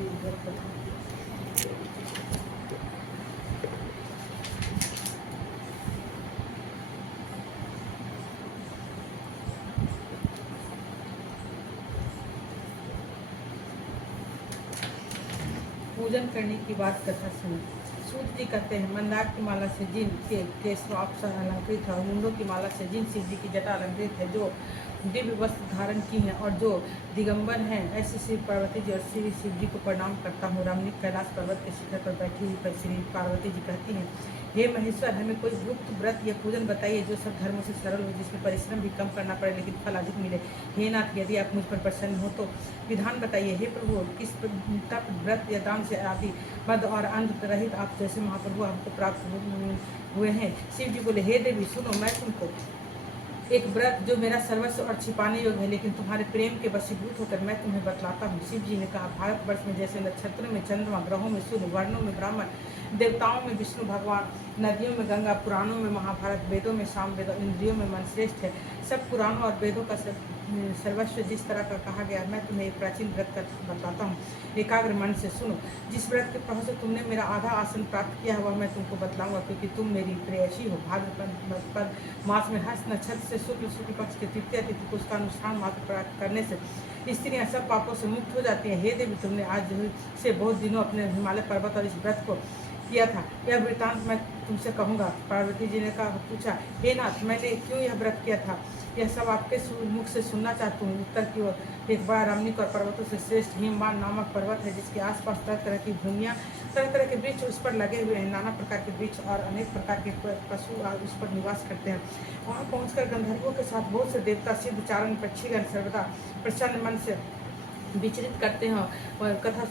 पूजन करने की बात कथा सुनी। सूत जी कहते हैं, मंदार की माला से जिन के केशवाप से अलंकृत है और मुंडों की माला से जिन शिव जी की जटा अलंकृत है, जो दिव्य वस्त्र धारण की हैं और जो दिगंबर हैं, ऐसे श्री पार्वती जी और श्री शिव जी को प्रणाम करता हूँ। रामनिक कैलाश पर्वत के शिखर पर बैठी हुई श्री पार्वती जी कहती हैं, हे महेश्वर, हमें कोई गुप्त व्रत या पूजन बताइए जो सब धर्मों से सरल हो, जिसमें परिश्रम भी कम करना पड़े लेकिन फल अधिक मिले। हे नाथ, यदि आप मुझ पर प्रसन्न हो तो विधान बताइए। हे प्रभु, किस तप व्रत या दान से आदि मद और अंध रहित आप जैसे महाप्रभु हमको प्राप्त हुए हैं। शिव जी बोले, हे देवी सुनो, मैं तुमको एक व्रत जो मेरा सर्वस्व और छिपाने योग्य है लेकिन तुम्हारे प्रेम के वशीभूत होकर मैं तुम्हें बतलाता हूँ। शिव जी ने कहा, भारतवर्ष में जैसे नक्षत्रों में चंद्रमा, ग्रहों में सूर्य, वर्णों में ब्राह्मण, देवताओं में विष्णु भगवान, नदियों में गंगा, पुराणों में महाभारत, वेदों में सामवेद, इंद्रियों में मन श्रेष्ठ है, सब पुराणों और वेदों का सर्वस्व जिस तरह का कहा गया, मैं तुम्हें एक प्राचीन व्रत का बताता हूँ। एकाग्र मन से सुनो। जिस व्रत के प्रभाव से तुमने मेरा आधा आसन प्राप्त किया हुआ मैं तुमको बतलाऊंगा, क्योंकि तुम मेरी प्रेयसी हो। भाद्रपद मास में हस्त नक्षत्र से शुक्ल पक्ष के तृतीय तिथि को उसका अनुष्ठान मात्र प्राप्त करने से स्त्रियां सब पापों से मुक्त हो जाती हैं। हे देवी, तुमने आज से बहुत दिनों अपने हिमालय पर्वत और इस व्रत को किया था, यह वृतांत मैं तुमसे कहूँगा। पार्वती जी ने कहा, पूछा, हे नाथ, मैंने क्यों यह व्रत किया था, यह सब आपके मुख से सुनना चाहती हूँ। उत्तर की ओर एक बड़ा रमणीक और पर्वतों से श्रेष्ठ हिमवान नामक पर्वत है, जिसके आसपास तरह तरह की भूमियाँ, तरह तरह के वृक्ष उस पर लगे हुए हैं। नाना प्रकार के वृक्ष और अनेक प्रकार के पशु उस पर निवास करते हैं। वहाँ पहुँचकर गंधर्वों के साथ बहुत से देवता, सिद्ध, चारण, पक्षीगण सर्वदा प्रसन्न मन से विचरित करते हैं और कथा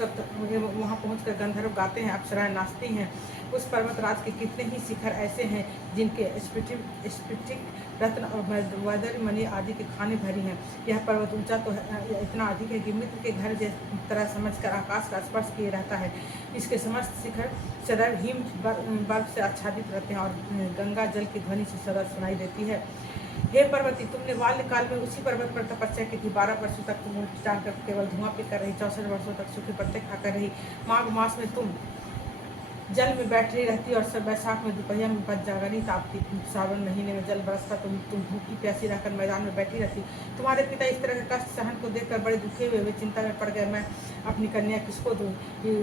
वहाँ पहुँचकर गंधर्व गाते हैं, अप्सराएं नाचती हैं। उस पर्वतराज के कितने ही शिखर ऐसे हैं जिनके स्फटिक रत्न और वैदर्य मणि आदि के खाने भरी हैं। यह पर्वत ऊंचा तो इतना अधिक है कि मित्र के घर जैसी तरह समझकर आकाश का स्पर्श किए रहता है। इसके समस्त शिखर सदैव हिम बर्फ से आच्छादित रहते हैं और गंगा जल की ध्वनि से सदा सुनाई देती है। हे पार्वती, तुमने बाल्यकाल में उसी पर्वत पर तपस्या की थी। 12 वर्षों तक तुम उल्टी टांग कर केवल धुआं पीकर रही। 64 वर्षों तक सूखे पत्ते खाकर रही। माघ मास में तुम जल में बैठ रही रहती और सब बैसाख में दोपहर में बच जागनी तापती। सावन महीने में जल बरसता तुम भूखी प्यासी रहकर मैदान में बैठी रहती। तुम्हारे पिता इस तरह के कष्ट सहन को देखकर बड़े दुखे हुए वे चिंता में पड़ गए, मैं अपनी कन्या किसको दूँ।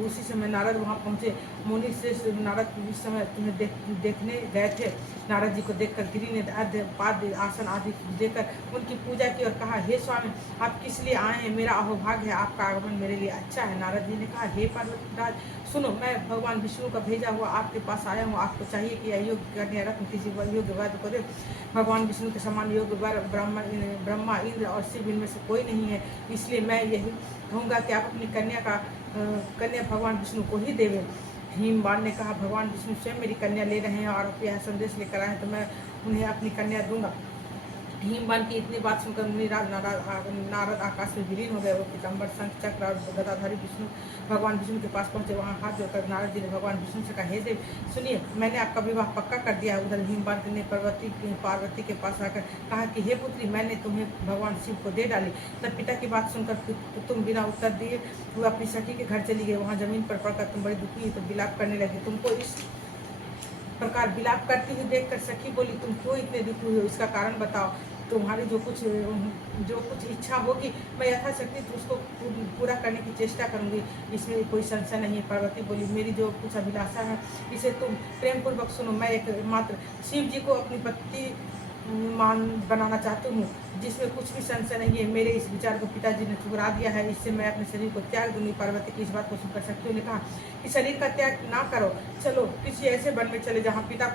उसी समय नारद वहाँ पहुँचे। मुनि श्रेष्ठ नारद इस समय तुम्हें देखने गए थे। नारद जी को देखकर गिरि ने अर्घ्य पाद्य आसन आदि देकर उनकी पूजा की और कहा, हे स्वामी, आप किस लिए आए हैं, मेरा अहोभाग्य है, आपका आगमन मेरे लिए अच्छा है। नारद जी ने कहा, हे पार्वतीराज सुनो, मैं भगवान विष्णु का भेजा हुआ आपके पास आया हूँ। आपको चाहिए कि अयोग्य कन्या रत्न किसी योग्य वर को दे। भगवान विष्णु के समान योग्य वर ब्रह्मा, इंद्र और शिव इनमें से कोई नहीं है, इसलिए मैं यही कहूँगा कि आप अपनी कन्या भगवान विष्णु को ही देवें। हिमवान ने कहा, भगवान विष्णु स्वयं मेरी कन्या ले रहे हैं और आप यह संदेश लेकर आए हैं तो मैं उन्हें अपनी कन्या दूंगा। हिमवान की इतनी बात सुनकर मुनिराज नारद आकाश में विलीन हो गए। वो पीताम्बर, शंख, चक्र और गदाधारी भगवान विष्णु के पास पहुंचे। वहाँ हाथ जोड़कर नारद जी ने भगवान विष्णु से कहा, हे देव सुनिए, मैंने आपका विवाह पक्का कर दिया है। उधर हिमवान ने पार्वती के पास आकर कहा कि हे पुत्री, मैंने तुम्हें भगवान शिव को दे डाली। तब पिता की बात सुनकर तुम बिना उत्तर दिए वो अपनी सखी के घर चली गई। वहाँ जमीन पर पड़कर तुम बड़ी दुखी तो विलाप करने लगी। तुमको इस प्रकार विलाप करती हुई देखकर सखी बोली, तुम क्यों इतने दुखी हुए हो, इसका कारण बताओ। तुम्हारी जो कुछ इच्छा होगी मैं यथाशक्ति उसको पूरा करने की चेष्टा करूंगी, इसमें कोई संशय नहीं है। पार्वती बोली, मेरी जो कुछ अभिलाषा है इसे तुम प्रेम पूर्वक सुनो। मैं एक मात्र शिव जी को अपनी पत्नी मान बनाना चाहती हूँ, जिसमें कुछ भी संशय नहीं है। मेरे इस विचार को पिताजी ने ठुकरा दिया है, इससे मैं अपने शरीर को त्याग दूंगी। पार्वती की इस बात को सुनकर शक्तियों ने कहा कि शरीर का त्याग ना करो, चलो किसी ऐसे वन में चले जहाँ पिता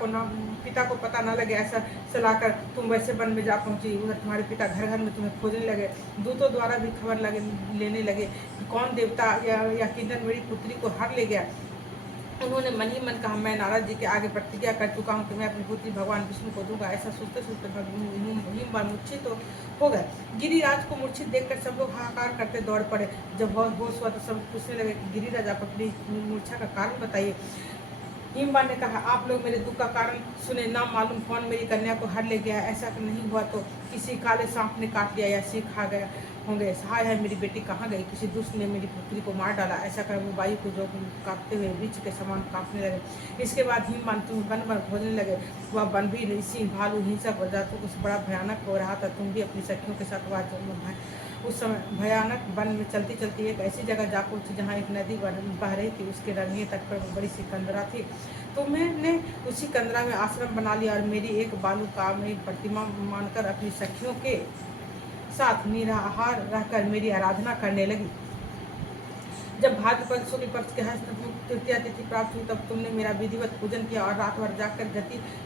को पता ना लगे। ऐसा चलाकर तुम वैसे वन में जा पहुँची। उधर तुम्हारे पिता घर घर में तुम्हें खोजने लगे। दूतों द्वारा भी खबर लेने लगे कि कौन देवता या किन्नर मेरी पुत्री को हर ले गया। उन्होंने मन ही मन कहा, मैं नारद जी के आगे प्रतिज्ञा कर चुका हूँ कि मैं अपनी पुत्री भगवान विष्णु को दूंगा। ऐसा सोचते सोचते हिमवान मूर्छित हो गए। गिरिराज को मूर्छित देखकर सब लोग हाहाकार करते दौड़ पड़े। जब बहुत होश हुआ तो सब पूछने लगे कि गिरिराज, आप अपनी मूर्छा का कारण बताइए। हिमवान ने कहा, आप लोग मेरे दुख का कारण सुने, ना मालूम कौन मेरी कन्या को हर ले गया। ऐसा नहीं हुआ तो किसी काले सांप ने काट लिया या सिर खा गया। होंगे। हाय हाय मेरी बेटी कहाँ गई, किसी दुष्ट ने मेरी पुत्री को मार डाला। ऐसा कर वो वायु को जो कांपते हुए वृक्ष के समान कांपने लगे। इसके बाद हिमवान तुम वन वन खोजने लगे। वह वन भी सिंह भालू हिंसक प्रजातियों को बड़ा भयानक हो रहा था। तुम भी अपनी सखियों के साथ उस समय भयानक वन में चलती चलती एक ऐसी जगह जा पहुंची जहाँ एक नदी बह रही थी। उसके रंगीन तट पर बड़ी सी कंदरा थी। तुमने उसी कंदरा में आश्रम बना लिया और मेरी एक बालुका में प्रतिमा मानकर अपनी सखियों के साथ निराहार रहकर मेरी आराधना करने लगी। जब भाद्रपद शुक्ल पक्ष के हस्त तृतीया तिथि प्राप्त हुई तब तुमने मेरा विधिवत पूजन किया और रात भर जाकर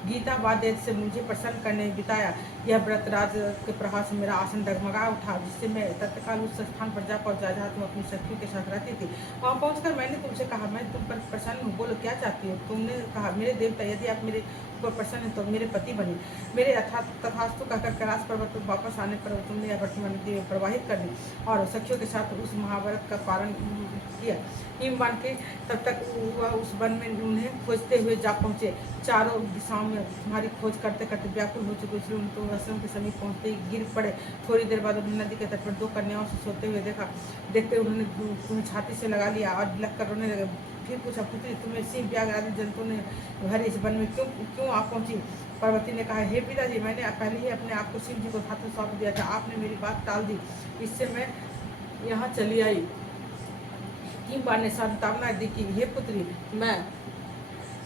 गीता वाद्य से मुझे प्रसन्न करने बिताया। यह व्रत राज के प्रभाव से मेरा आसन डगमगा उठा, जिससे मैं तत्काल उस स्थान पर जा पहुंचा जहाँ तुम अपनी सखियों के साथ रहती थी। वहाँ पहुंचकर मैंने तुमसे कहा, मैं तुम पर प्रसन्न हूँ, बोलो क्या चाहती हो। तुमने कहा, मेरे देवता यदि आप मेरे ऊपर प्रसन्न है तो मेरे पति बने। मेरे तथास्तु कहकर कैलाश पर्वत पर वापस आने पर तुमने यह वर्तमान नदी प्रवाहित कर दी और सखियों के साथ उस महाभारत का पारण किया। हिमवान के तब तक वह उस वन में उन्हें खोजते हुए जा पहुँचे। चारों दिशाओं में तुम्हारी खोज करते करते व्याकुल हो चुके, इसलिए तुम आश्रम के समीप पहुँचते ही गिर पड़े। थोड़ी देर बाद उन्होंने नदी के तट पर 2 कन्याओं से सोते हुए देखा। देखते उन्होंने तुम्हें छाती से लगा लिया और लग कर रोने लगे। फिर पूछा, पुत्री तुम्हें सिंह व्याघ्र आदि जंतु ने भरे इस वन में क्यों आप पहुँची। पार्वती ने कहा, हे पिताजी, मैंने पहले ही अपने आप को शिव जी को हाथों सौंप दिया था। आपने मेरी बात टाल दी, इससे मैं यहाँ चली आई। हिमवान ने सांत्वना दी कि हे पुत्री, मैं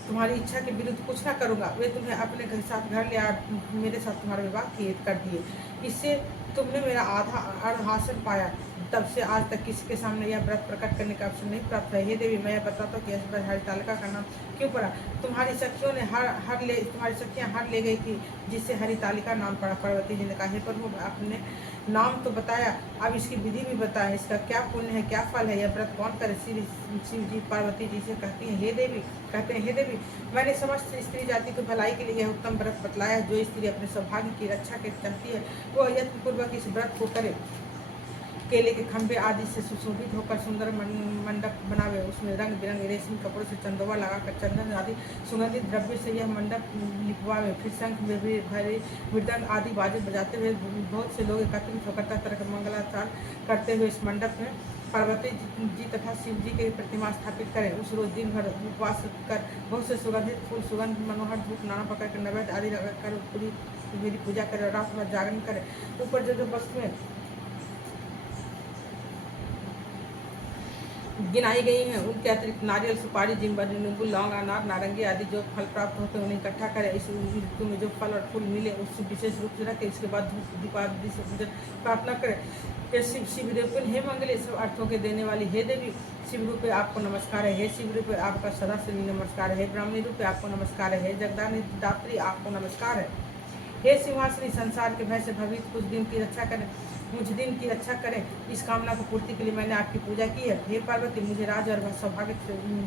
तुम्हारी इच्छा के विरुद्ध कुछ ना करूँगा। वे तुम्हें अपने साथ घर ले आए, मेरे साथ तुम्हारा विवाह कर दिए। इससे तुमने मेरा आधा अर्धासन पाया। तब से आज तक किसी के सामने यह व्रत प्रकट करने का अवसर नहीं प्राप्त है। हे देवी, मैं यह बताता हूँ कि इस पर हरितालिका का नाम क्यों पड़ा। तुम्हारी सखियों ने तुम्हारी सखियाँ हर ले गई थी, जिससे हरितालिका नाम पड़ा। पार्वती जी ने कहा, हे प्रभु, आपने नाम तो बताया, अब इसकी विधि भी बताया, इसका क्या पुण्य है, क्या फल है, यह व्रत कौन करे। शिव जी पार्वती जी से कहते हैं, हे देवी, मैंने समस्त स्त्री जाति की भलाई के लिए यह उत्तम व्रत बतलाया। जो स्त्री अपने सौभाग्य की रक्षा के चाहती है वो यत्नपूर्वक इस व्रत को करे। केले के खंभे आदि से सुशोभित होकर सुंदर मंडप बनावे, उसमें रंग बिरंगे रेशमी कपड़ों से चंदोवा लगाकर चंदन आदि सुगंधित द्रव्य से यह मंडप लिपवावे। फिर शंख में भी भरे मृदंग आदि बाजे बजाते हुए बहुत से लोग एकत्रित होकर तरह तरह के मंगलाचार करते हुए इस मंडप में पार्वती जी तथा शिव जी की प्रतिमा स्थापित करें। उस रोज दिन भर उपवास कर बहुत से सुगंधित फूल, सुगंध मनोहर धूप, नाना प्रकार के नैवेद्य आदि लगाकर पूरी मेरी पूजा करें, रात भर जागरण करें। ऊपर जो वस्तुएं गिनाई गई हैं उनके अतिरिक्त नारियल, सुपारी, जिम्बरी, नींबू, लौंग, अनार, नारंगी आदि जो फल प्राप्त होते हैं उन्हें इकट्ठा करें। इस ऋतु में जो फल और फूल मिले उससे विशेष रूप से रखें। इसके बाद धूप दीपावली से पूजन प्रार्थना करें। हे शिव रूपे, हे मंगले सब अर्थों के देने वाली हे देवी, शिव रूपे आपको नमस्कार है। हे शिव रूपे आपका सदा से नमस्कार है। हे ब्राह्मणी रूपे आपको नमस्कार है। हे जगदानी दात्री आपको नमस्कार है। हे सिंहासनी, संसार के भय से भवित कुछ दिन की रक्षा करें, मुझ दिन की रक्षा करें। इस कामना को पूर्ति के लिए मैंने आपकी पूजा की है। हे पार्वती, मुझे राज्य और सौभाग्य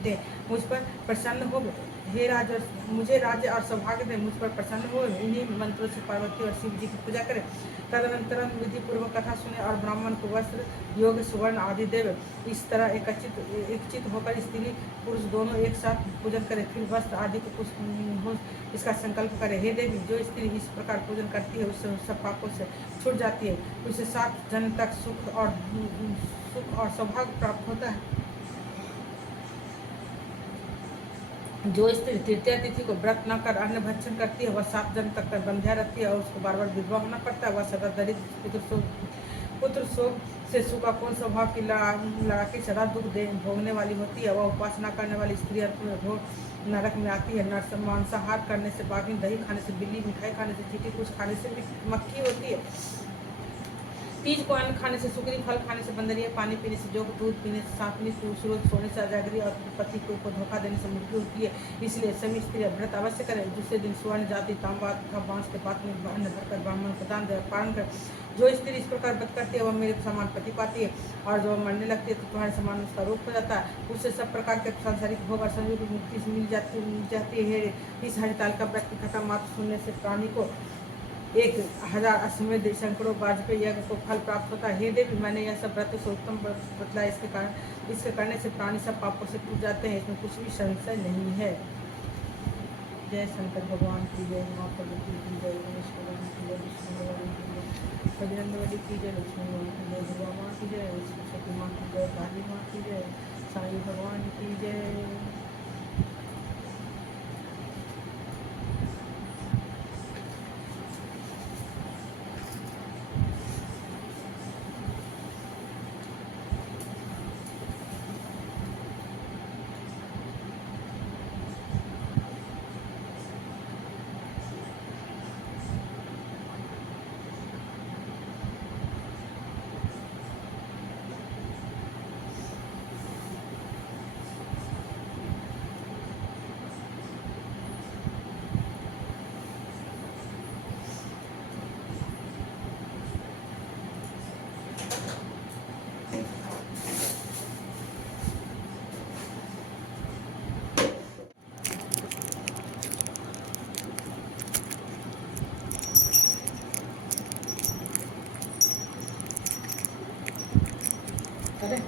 दे, मुझ पर प्रसन्न हो। हे राज, मुझे राज्य और सौभाग्य दे, मुझ पर प्रसन्न हो। इन्हीं मंत्रों से पार्वती और शिव जी की पूजा करें। तदनंतर विधि पूर्वक कथा सुने और ब्राह्मण को वस्त्र, योग, सुवर्ण आदि देवे। इस तरह एकचित होकर स्त्री पुरुष दोनों एक साथ पूजन करें। फिर वस्त्र आदि को कुछ इसका संकल्प करें। हे देवी, जो स्त्री इस प्रकार पूजन करती है उससे सब पापों से छूट जाती है, उसे 7 जन्म तक सुख और सौभाग्य प्राप्त होता है। जो स्त्री तृतीया तिथि को व्रत न कर अन्न भक्षण करती है वह 7 जन्म तक बंध्या रहती है और उसको बार बार विधवा होना पड़ता है। वह सदा दरिद्र पुत्र शोक से सुखा कौन स्वभाव की लड़ा के सदा दुख भोगने वाली होती है। वह उपासना करने वाली स्त्री नरक में आती है। मांसाहार करने से बाघिन, दही खाने से बिल्ली, मिठाई खाने से चींटी, कुछ खाने से मक्खी होती है। तीज को अन्न खाने से सुकरी, फल खाने से बंदरिया, पानी पीने से जोग, दूध पीने से सांपनी, सूरज सोने से अजागरी और पति को धोखा देने से मृत्यु होती है। इसलिए सभी स्त्री व्रत अवश्य करें। दूसरे दिन स्वर्ण जाति, तांबा तथा बांस के पात्र में अन्न भरकर ब्राह्मण को दान पारण कर। जो स्त्री इस प्रकार व्रत करती है वह मेरे समान पति पाती है और जब मरने लगती है तो तुम्हारे समान उसका रूप हो जाता है। उससे सब प्रकार के सांसारिक भोग और संयोग की मुक्ति मिल जाती है। इस हरितालिका व्रत की कथा मात्र सुनने से प्राणी को 1000 अश्वमेध शंकरों वाजपेयी यज्ञ को फल प्राप्त होता है। हे देवी, मैंने यह सब व्रत से उत्तम बतलाया। इसके करने से प्राणी सब पापों से टूट जाते हैं, इसमें कुछ भी संशय नहीं है। जय शंकर भगवान की जय, माँ पार्वती की जय, गणेश भगवान की जय, विष्णु भगवान की जय, बजरंग बली की जय, लक्ष्मी भगवान की जय, दुर्गा माँ की जय, सरस्वती माँ की जय, काली माँ की जय, साईं भगवान की जय। अरे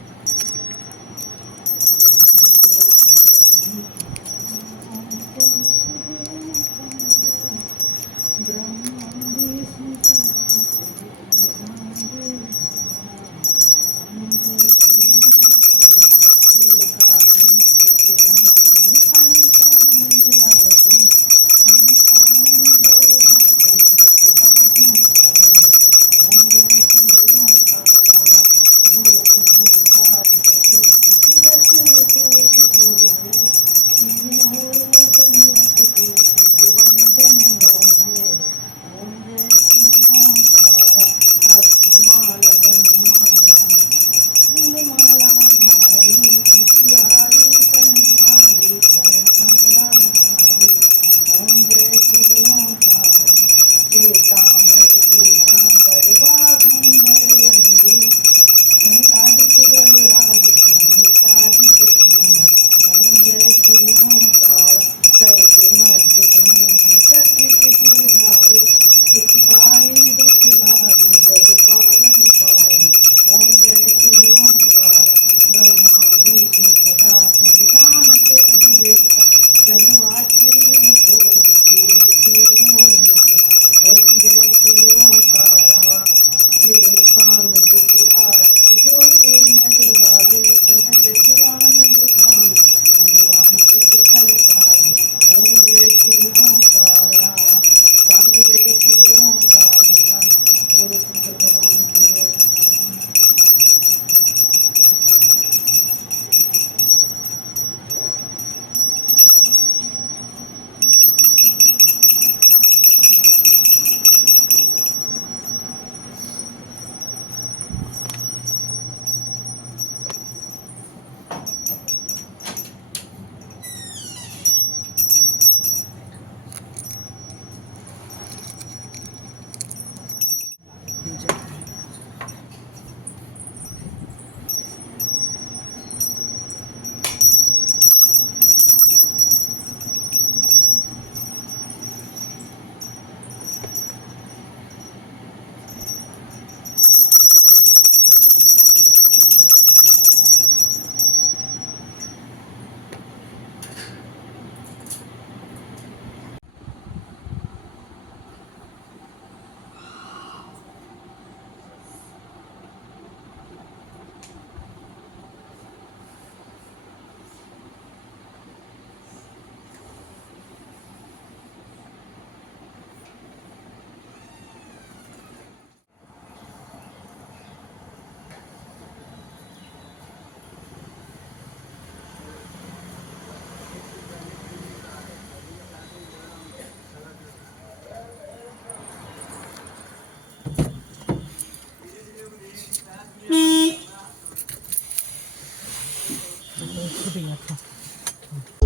खुद ही